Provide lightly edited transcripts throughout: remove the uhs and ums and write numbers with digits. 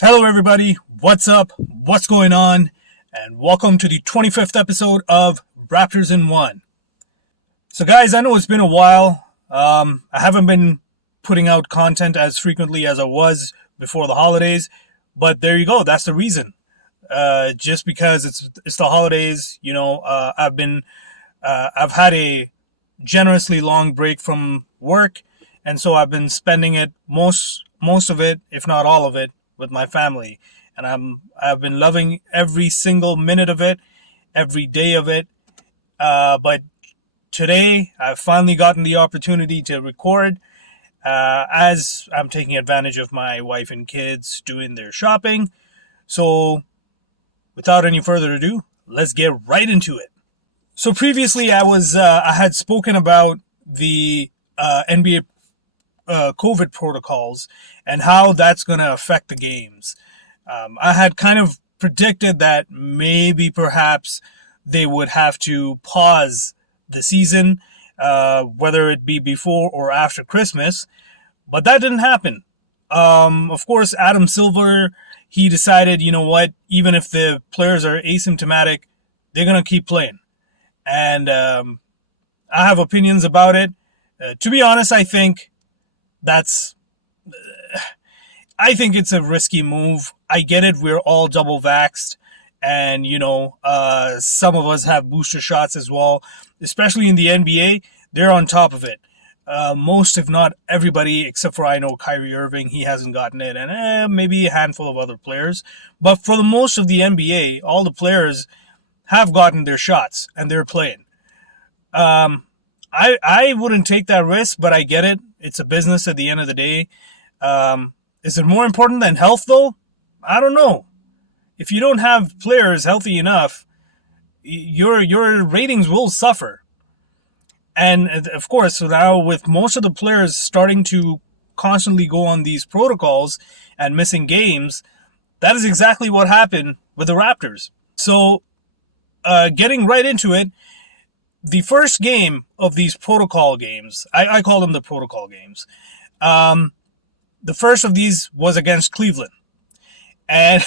Hello, everybody. What's up? What's going on? And welcome to the 25th episode of Raptors in One. So, guys, I know it's been a while. I haven't been putting out content as frequently as I was before the holidays, but there you go. That's the reason. Just because it's the holidays, I've had a generously long break from work, and so I've been spending it most of it, if not all of it, with my family, and I've been loving every single minute of it, every day of it. But today I've finally gotten the opportunity to record, as I'm taking advantage of my wife and kids doing their shopping. So, without any further ado, let's get right into it. So previously, I had spoken about the NBA COVID protocols and how that's going to affect the games. I had kind of predicted that maybe perhaps they would have to pause the season, whether it be before or after Christmas, but that didn't happen. Of course, Adam Silver, he decided, you know what, even if the players are asymptomatic, they're going to keep playing. And I have opinions about it. To be honest, that's I think it's a risky move. I get it. We're all double vaxxed, and some of us have booster shots as well. Especially in the NBA, they're on top of it. Most, if not everybody, except for I know Kyrie Irving, he hasn't gotten it, and maybe a handful of other players. But for the most of the NBA, all the players have gotten their shots and they're playing. I wouldn't take that risk, but I get it. It's a business at the end of the day. Is it more important than health, though? I don't know. If you don't have players healthy enough, your ratings will suffer. And of course, so now with most of the players starting to constantly go on these protocols and missing games, that is exactly what happened with the Raptors. So, getting right into it, the first game of these protocol games, I call them the protocol games. The first of these was against Cleveland. And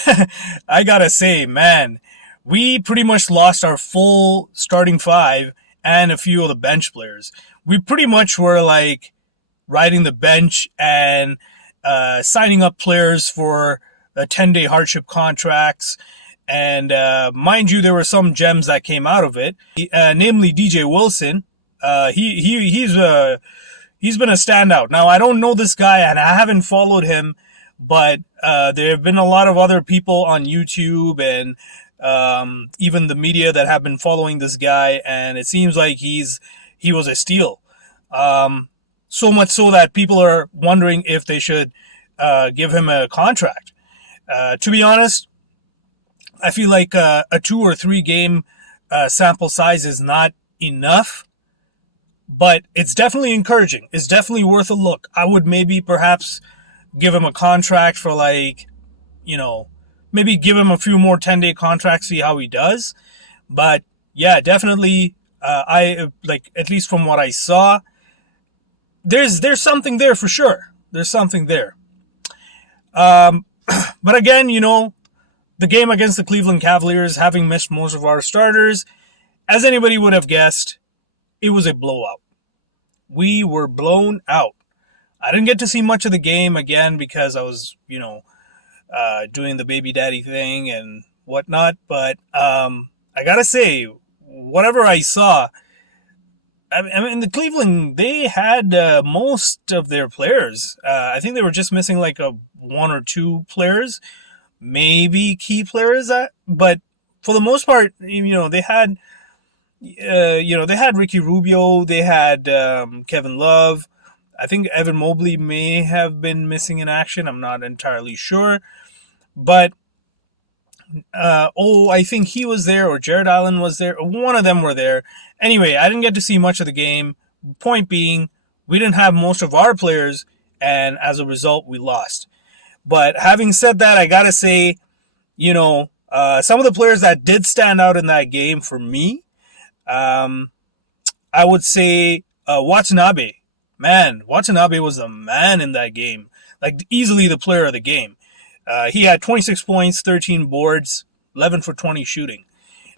I gotta say, man, we pretty much lost our full starting five and a few of the bench players. We pretty much were like riding the bench and signing up players for 10-day hardship contracts. And mind you, there were some gems that came out of it, namely DJ Wilson. He's been a standout. Now, I don't know this guy and I haven't followed him, but there have been a lot of other people on YouTube and even the media that have been following this guy, and it seems like he was a steal. So much so that people are wondering if they should give him a contract. To be honest, I feel like a 2 or 3 game sample size is not enough, but it's definitely encouraging. It's definitely worth a look. I would maybe perhaps give him a contract for maybe give him a few more 10-day contracts, see how he does. But yeah, definitely, at least from what I saw, there's something there for sure. There's something there. But again, the game against the Cleveland Cavaliers, having missed most of our starters, as anybody would have guessed, it was a blowout. We were blown out. I didn't get to see much of the game again because I was, doing the baby daddy thing and whatnot. But I gotta say, whatever I saw, I mean, the Cleveland, they had most of their players. I think they were just missing like one or two players, maybe key players. But for the most part, they had, they had Ricky Rubio, they had Kevin Love. I think Evan Mobley may have been missing in action. I'm not entirely sure. But, I think he was there, or Jared Allen was there. One of them were there. Anyway, I didn't get to see much of the game. Point being, we didn't have most of our players, and as a result, we lost. But having said that, I gotta say, some of the players that did stand out in that game for me, I would say Watanabe. Man, Watanabe was the man in that game. Like, easily the player of the game. He had 26 points, 13 boards, 11 for 20 shooting.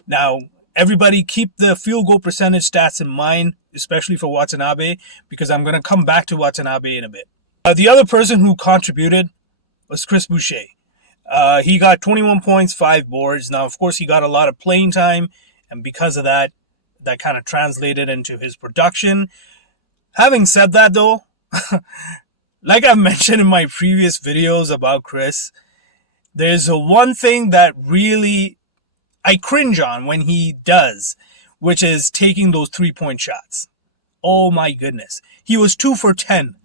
Now, everybody keep the field goal percentage stats in mind, especially for Watanabe, because I'm going to come back to Watanabe in a bit. The other person who contributed was Chris Boucher. He got 21 points, 5 boards. Now, of course, he got a lot of playing time, and because of that, that kind of translated into his production. Having said that, though, like I've mentioned in my previous videos about Chris, there's one thing that really I cringe on when he does, which is taking those 3-point shots. Oh my goodness. He was 2 for 10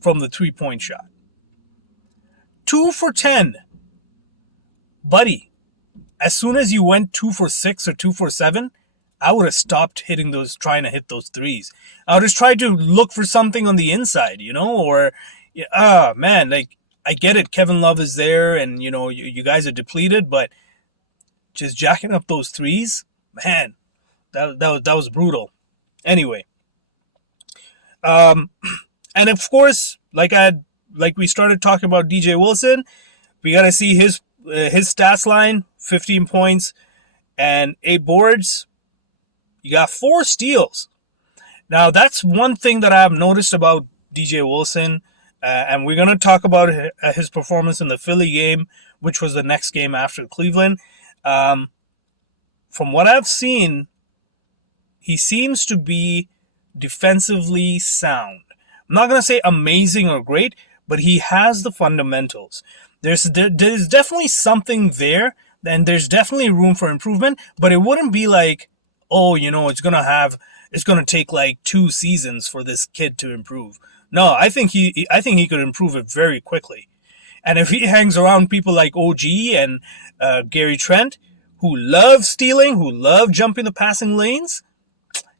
from the 3-point shot. 2 for 10. Buddy, as soon as you went 2 for 6 or 2 for 7, I would have stopped trying to hit those threes. I would have tried to look for something on the inside, or, man, like, I get it. Kevin Love is there and, you guys are depleted, but just jacking up those threes, man, that was brutal. Anyway, and of course, like we started talking about DJ Wilson, we got to see his stats line: 15 points and 8 boards. You got 4 steals. Now, that's one thing that I've noticed about DJ Wilson, and we're going to talk about his performance in the Philly game, which was the next game after Cleveland. From what I've seen, he seems to be defensively sound. I'm not going to say amazing or great, but he has the fundamentals. There's definitely something there, and there's definitely room for improvement, but it wouldn't be like, oh, it's going to take like 2 seasons for this kid to improve. No, I think he could improve it very quickly. And if he hangs around people like OG and Gary Trent, who love stealing, who love jumping the passing lanes,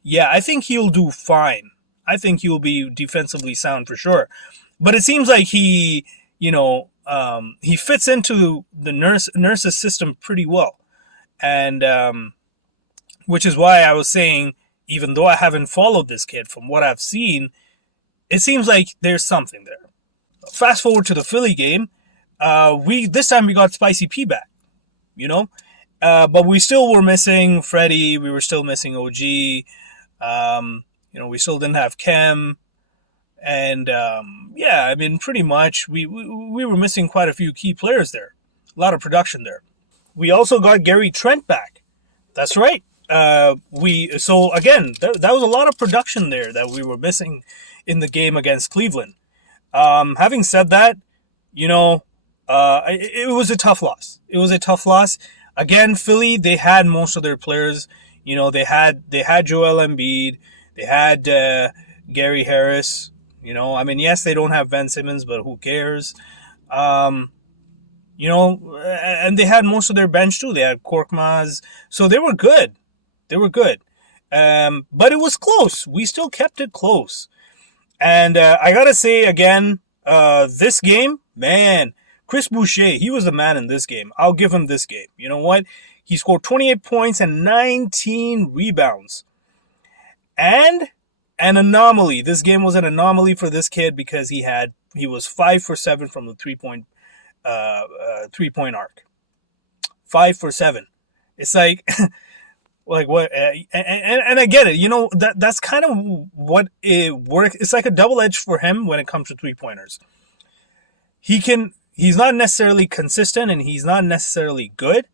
yeah, I think he'll do fine. I think he'll be defensively sound for sure. But it seems like he fits into the Nurse's system pretty well. And which is why I was saying, even though I haven't followed this kid, from what I've seen, it seems like there's something there. Fast forward to the Philly game, this time we got Spicy P back, but we still were missing Freddie. We were still missing OG. We still didn't have Kem, and pretty much we were missing quite a few key players there. A lot of production there. We also got Gary Trent back. That's right. That was a lot of production there that we were missing in the game against Cleveland. Having said that, it was a tough loss. It was a tough loss. Again, Philly, they had most of their players. They had Joel Embiid, they had Gary Harris. Yes, they don't have Ben Simmons, but who cares? And they had most of their bench too. They had Korkmaz, so they were good. But it was close. We still kept it close. And I gotta say again, this game, man, Chris Boucher, he was the man in this game. I'll give him this game. You know what? He scored 28 points and 19 rebounds. And an anomaly. This game was an anomaly for this kid because he was 5 for 7 from the 3-point arc. 5 for 7. It's like like what? And I get it. That's kind of what it works. It's like a double edge for him when it comes to 3-pointers. He's not necessarily consistent and he's not necessarily good,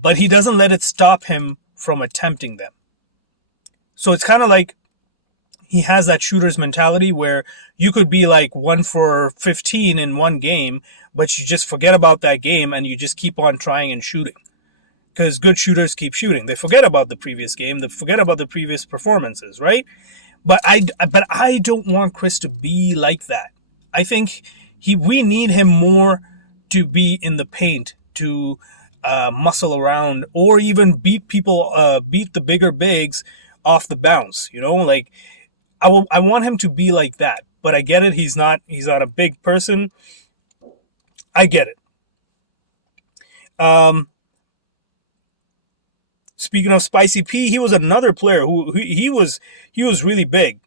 but he doesn't let it stop him from attempting them. So it's kind of like he has that shooter's mentality where you could be like 1 for 15 in one game, but you just forget about that game and you just keep on trying and shooting. Because good shooters keep shooting. They forget about the previous game. They forget about the previous performances, right? But I don't want Chris to be like that. I think we need him more to be in the paint, to muscle around, or even beat the bigger bigs off the bounce. I want him to be like that. But I get it. He's not a big person. I get it. Speaking of Spicy P, he was another player who he was really big.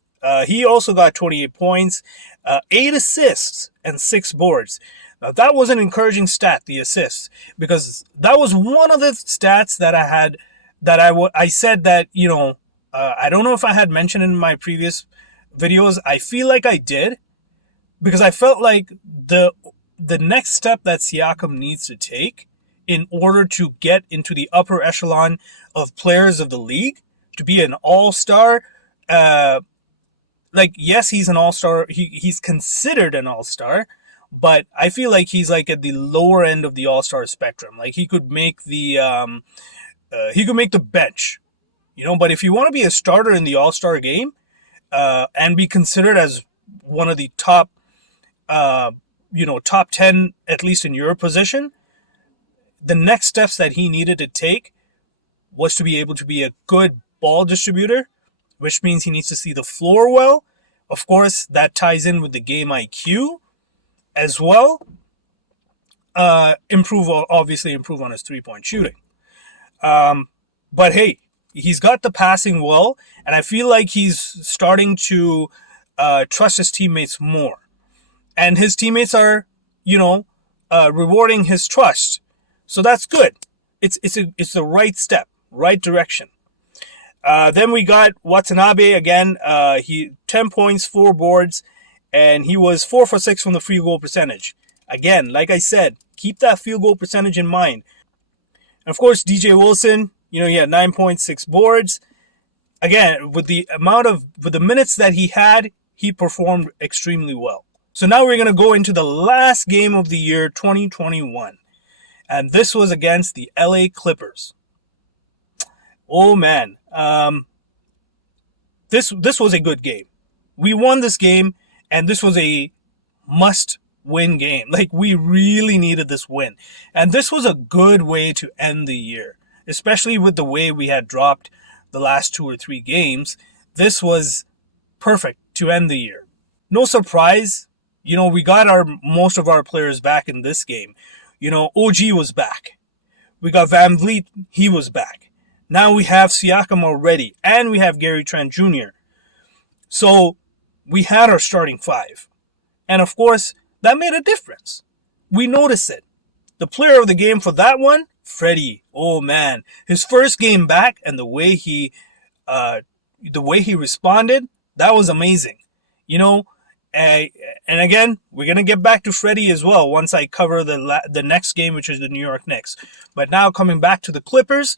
He also got 28 points, 8 assists, and 6 boards. Now, that was an encouraging stat, the assists, because that was one of the stats that I had that I said that, I don't know if I had mentioned in my previous videos. I feel like I did, because I felt like the next step that Siakam needs to take in order to get into the upper echelon of players of the league, to be an all-star, yes, he's an all-star. He's considered an all-star, but I feel like he's like at the lower end of the all-star spectrum. Like he could make the bench, But if you want to be a starter in the all-star game, and be considered as one of the top, top 10, at least in your position, the next steps that he needed to take was to be able to be a good ball distributor, which means he needs to see the floor well. Of course, that ties in with the game IQ as well. Improve on his three-point shooting. But hey, he's got the passing well, and I feel like he's starting to trust his teammates more. And his teammates are, rewarding his trust. So that's good. It's the right step, right direction. Then we got Watanabe again. He 10 points, 4 boards, and he was 4 for 6 from the field goal percentage. Again, like I said, keep that field goal percentage in mind. And of course, DJ Wilson, he had 9.6 boards. Again, with the minutes that he had, he performed extremely well. So now we're going to go into the last game of the year, 2021. And this was against the LA Clippers. Oh man, this was a good game. We won this game, and this was a must-win game. Like, we really needed this win. And this was a good way to end the year, especially with the way we had dropped the last 2 or 3 games. This was perfect to end the year. No surprise, we got most of our players back in this game. OG was back. We got Van Vliet, he was back. Now we have Siakam already, and we have Gary Trent Jr. So we had our starting 5. And of course, that made a difference. We noticed it. The player of the game for that one, Freddie. Oh man, his first game back, and the way he responded, that was amazing. And again, we're gonna get back to Freddie as well once I cover the next game, which is the New York Knicks. But now coming back to the Clippers,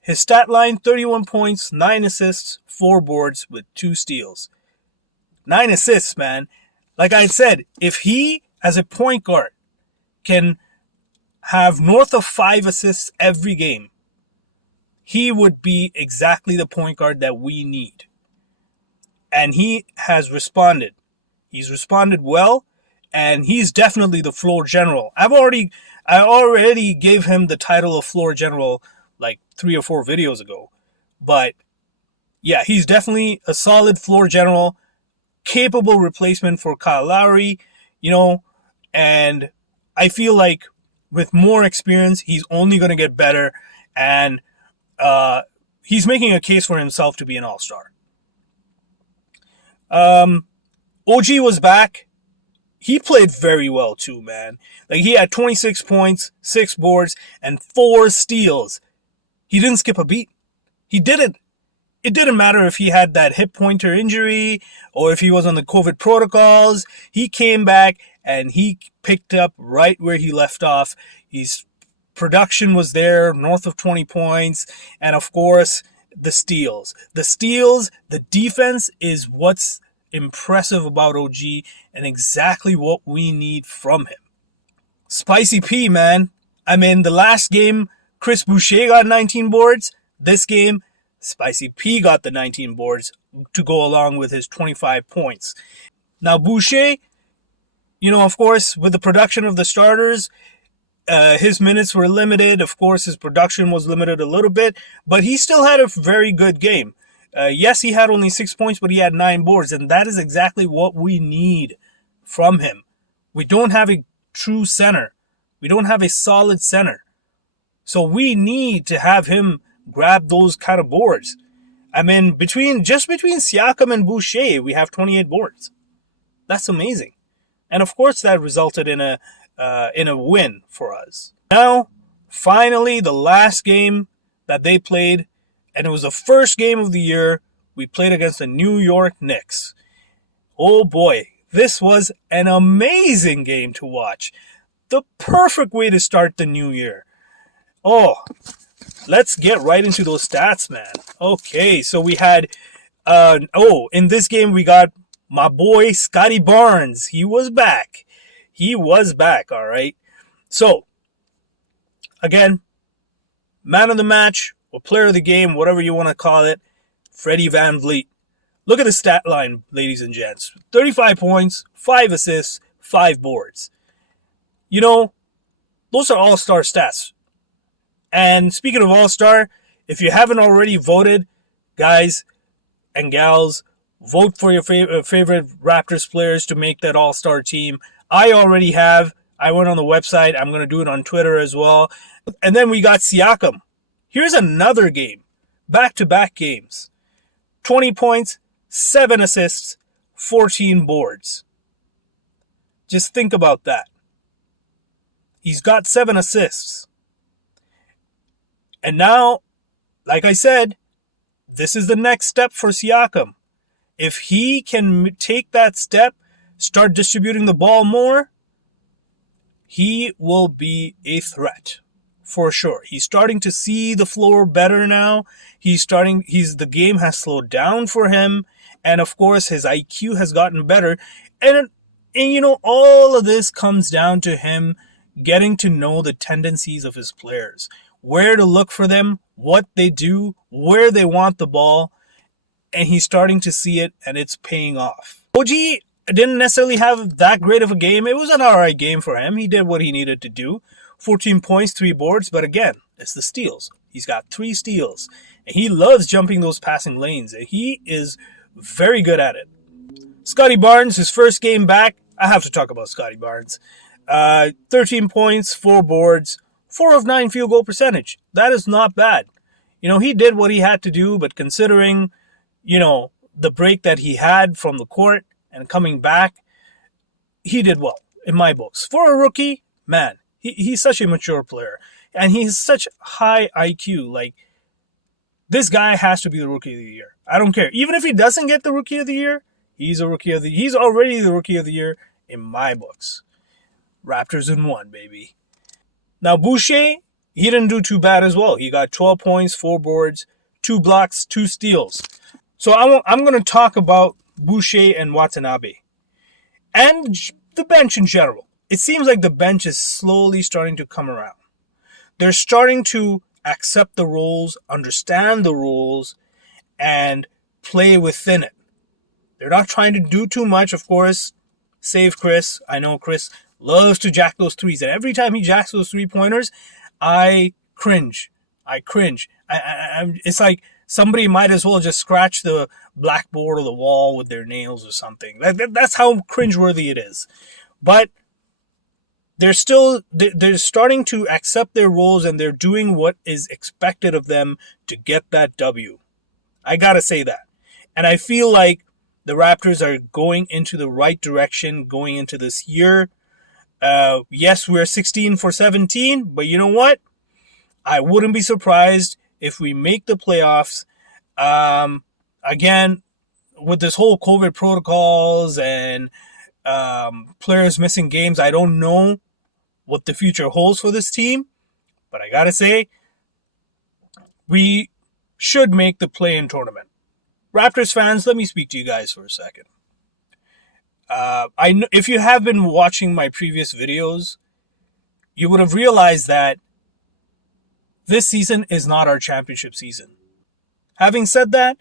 his stat line: 31 points, 9 assists, 4 boards with 2 steals. 9 assists, man. Like I said, if he, as a point guard, can have north of 5 assists every game, he would be exactly the point guard that we need. And he has responded. He's responded well, and he's definitely the floor general. I already gave him the title of floor general like 3 or 4 videos ago. But yeah, he's definitely a solid floor general, capable replacement for Kyle Lowry, and I feel like with more experience, he's only going to get better, and he's making a case for himself to be an all-star. OG was back. He played very well too, man. Like, he had 26 points, 6 boards, and 4 steals. He didn't skip a beat. He didn't. It didn't matter if he had that hip pointer injury or if he was on the COVID protocols. He came back and he picked up right where he left off. His production was there, north of 20 points. And of course, the steals. The defense is what's impressive about OG and exactly what we need from him. Spicy P, man. The last game, Chris Boucher got 19 boards. This game, Spicy P got the 19 boards to go along with his 25 points. Now, Boucher, of course, with the production of the starters, his minutes were limited. Of course, his production was limited a little bit, but he still had a very good game. Yes, he had only 6 points, but he had 9 boards, and that is exactly what we need from him. We don't have a true center. We don't have a solid center. So we need to have him grab those kind of boards. Between Siakam and Boucher, we have 28 boards. That's amazing. And of course, that resulted in a in a win for us. Now, finally, the last game that they played, and it was the first game of the year, we played against the New York Knicks. Oh boy, this was an amazing game to watch. The perfect way to start the new year. Oh, let's get right into those stats, man. Okay, so we had, in this game we got my boy Scotty Barnes. He was back. All right. So, again, man of the match or player of the game, whatever you want to call it, Freddie VanVleet. Look at the stat line, ladies and gents. 35 points, 5 assists, 5 boards. You know, those are all-star stats. And speaking of all-star, if you haven't already voted, guys and gals, vote for your favorite Raptors players to make that all-star team. I already have. I went on the website. I'm going to do it on Twitter as well. And then we got Siakam. Here's another game. Back-to-back games. 20 points, 7 assists, 14 boards. Just think about that. He's got 7 assists. And now, like I said, this is the next step for Siakam. If he can take that step, start distributing the ball more, he will be a threat for sure. He's starting to see the floor better now. The game has slowed down for him. And of course, his IQ has gotten better. And you know, all of this comes down to him getting to know the tendencies of his players, where to look for them, what they do, where they want the ball. And he's starting to see it, and it's paying off. OG didn't necessarily have that great of a game. It was an alright game for him. He did what he needed to do. 14 points, 3 boards, but again, it's the steals. He's got 3 steals, and he loves jumping those passing lanes, and he is very good at it. Scotty Barnes, his first game back. I have to talk about Scotty Barnes. 13 points, 4 boards, 4 of 9 field goal percentage. That is not bad. You know, he did what he had to do, but considering, you know, the break that he had from the court and coming back, he did well in my books. For a rookie, man, he's such a mature player. And he's such high IQ. Like, this guy has to be the rookie of the year. I don't care. Even if he doesn't get the rookie of the year, he's already the rookie of the year in my books. Raptors in 1, baby. Now, Boucher, he didn't do too bad as well. He got 12 points, 4 boards, 2 blocks, 2 steals. So I'm going to talk about Boucher and Watanabe. And the bench in general. It seems like the bench is slowly starting to come around. They're starting to accept the roles, understand the roles, and play within it. They're not trying to do too much, of course. Save Chris. I know Chris loves to jack those threes. And every time he jacks those 3-pointers, I cringe. It's like somebody might as well just scratch the blackboard or the wall with their nails or something. That's how cringeworthy it is. But they're starting to accept their roles, and they're doing what is expected of them to get that W. I gotta say that. And I feel like the Raptors are going into the right direction going into this year. Yes, we're 16 for 17, but you know what? I wouldn't be surprised if we make the playoffs. Again, with this whole COVID protocols and players missing games, I don't know what the future holds for this team. But I gotta say, we should make the play-in tournament. Raptors fans, let me speak to you guys for a second. I know if you have been watching my previous videos, you would have realized that this season is not our championship season. Having said that,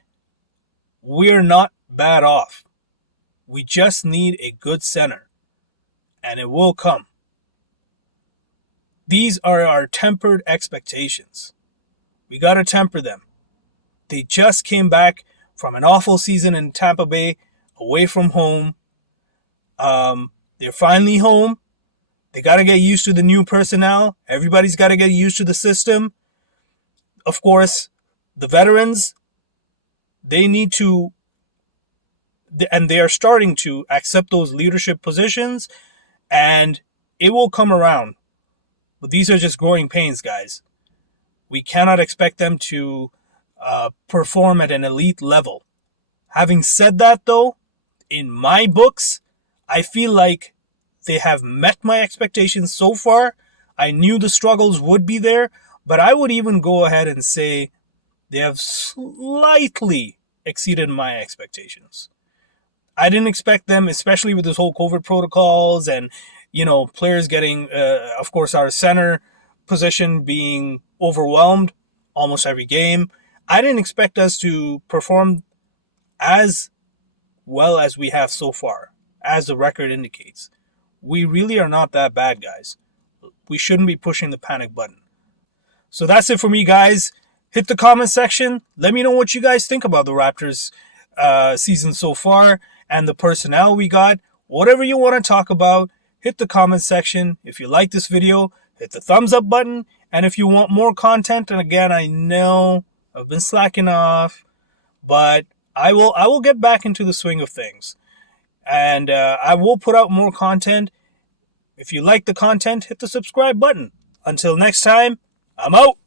we're not bad off. We just need a good center, and it will come. These are our tempered expectations. We got to temper them. They just came back from an awful season in Tampa Bay, away from home. They're finally home. They got to get used to the new personnel. Everybody's got to get used to the system. Of course, the veterans, they need to, and they are starting to accept those leadership positions. And It will come around. But these are just growing pains, guys. We cannot expect them to perform at an elite level. Having said that, though, in my books, I feel like they have met my expectations so far. I knew the struggles would be there, but I would even go ahead and say they have slightly exceeded my expectations. I didn't expect them, especially with this whole COVID protocols and, players getting, of course, our center position being overwhelmed almost every game. I didn't expect us to perform as well as we have so far, as the record indicates. We really are not that bad, guys. We shouldn't be pushing the panic button. So that's it for me, guys. Hit the comment section. Let me know what you guys think about the Raptors season so far and the personnel we got. Whatever you want to talk about, hit the comment section. If you like this video, hit the thumbs up button. And if you want more content, and again, I know I've been slacking off, but I will get back into the swing of things. And I will put out more content. If you like the content, hit the subscribe button. Until next time, I'm out.